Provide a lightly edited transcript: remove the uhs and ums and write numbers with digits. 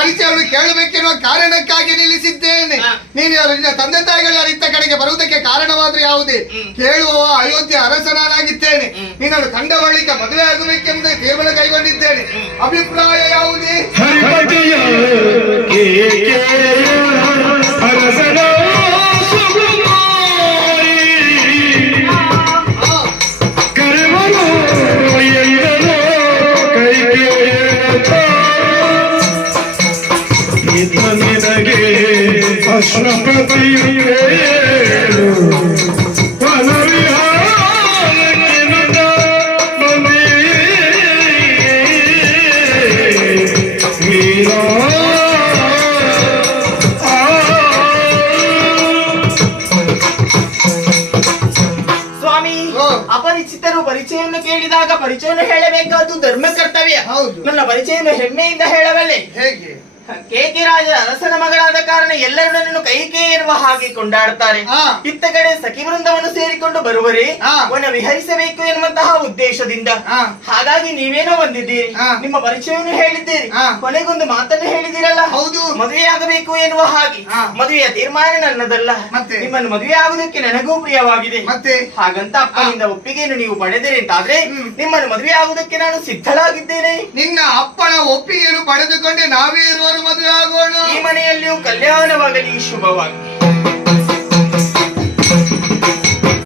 ಪರಿಚಯವನ್ನು ಕೇಳಬೇಕೆನ್ನುವ ಕಾರಣಕ್ಕಾಗಿ ನಿಲ್ಲಿಸಿದ್ದೇನೆ. ನೀನು ನಿನ್ನ ತಂದೆ ತಾಯಿಗಳ ಇತ್ತ ಕಡೆಗೆ ಬರುವುದಕ್ಕೆ ಕಾರಣವಾದ್ರೆ ಯಾವುದೇ ಕೇಳುವ ಅಯೋಧ್ಯೆ ಅರಸನಾಗಿದ್ದೇನೆ. ನೀನನ್ನು ಕಂಡ ಬಳಿಕ ಮದುವೆ ಆಗಬೇಕೆಂದು ತೀರ್ಮಾನ ಕೈಗೊಂಡಿದ್ದೇನೆ. ಅಭಿಪ್ರಾಯ ಯಾವುದೇ? ಅಪರಿಚಿತರು ಪರಿಚಯವನ್ನು ಕೇಳಿದಾಗ ಪರಿಚಯವನ್ನು ಹೇಳಬೇಕಾದ್ದು ಧರ್ಮ ಕರ್ತವ್ಯ. ನನ್ನ ಪರಿಚಯವನ್ನು ಹೆಮ್ಮೆಯಿಂದ ಹೇಳಬಲ್ಲೆ. ಹೇಗೆ? ಕೇಕೆ ರಾಜ ಅರಸನ ಮಗಳಾದ ಕಾರಣ ಎಲ್ಲರೂ ನನ್ನನ್ನು ಕೈಕೆ ಎನ್ನುವ ಹಾಗೆ ಕೊಂಡಾಡುತ್ತಾರೆ. ಇತ್ತ ಕಡೆ ಸಖಿ ವೃಂದವನ್ನು ಸೇರಿಕೊಂಡು ಬರುವರೆ ವನ ವಿಹರಿಸಬೇಕು ಎನ್ನುವಂತಹ ಉದ್ದೇಶದಿಂದ. ಹಾಗಾಗಿ ನೀವೇನೋ ಬಂದಿದ್ದೀರಿ, ನಿಮ್ಮ ಪರಿಚಯವನ್ನು ಹೇಳಿದ್ದೀರಿ, ಕೊನೆಗೊಂದು ಮಾತನ್ನು ಹೇಳಿದಿರಲ್ಲ, ಹೌದು ಮದುವೆಯಾಗಬೇಕು ಎನ್ನುವ ಹಾಗೆ. ಮದುವೆಯ ತೀರ್ಮಾನ ನನ್ನದಲ್ಲ, ನಿಮ್ಮನ್ನು ಮದುವೆ ಆಗುವುದಕ್ಕೆ ನನಗೂ ಪ್ರಿಯವಾಗಿದೆ. ಮತ್ತೆ ಹಾಗಂತ ಅಪ್ಪನಿಂದ ಒಪ್ಪಿಗೆಯನ್ನು ನೀವು ಪಡೆದಿರಿ ಅಂತಾದ್ರೆ ನಿಮ್ಮನ್ನು ಮದುವೆ ಆಗುವುದಕ್ಕೆ ನಾನು ಸಿದ್ಧಳಾಗಿದ್ದೇನೆ. ನಿನ್ನ ಅಪ್ಪನ ಒಪ್ಪಿಗೆಯನ್ನು ಪಡೆದುಕೊಂಡೆ ನಾವೇ ಇರುವರು ಮದುವೆ ಆಗೋಣ. ಈ ಮನೆಯಲ್ಲಿಯೂ ಕಲ್ಯಾಣವಾಗಲಿ, ಶುಭವಾಗಿ.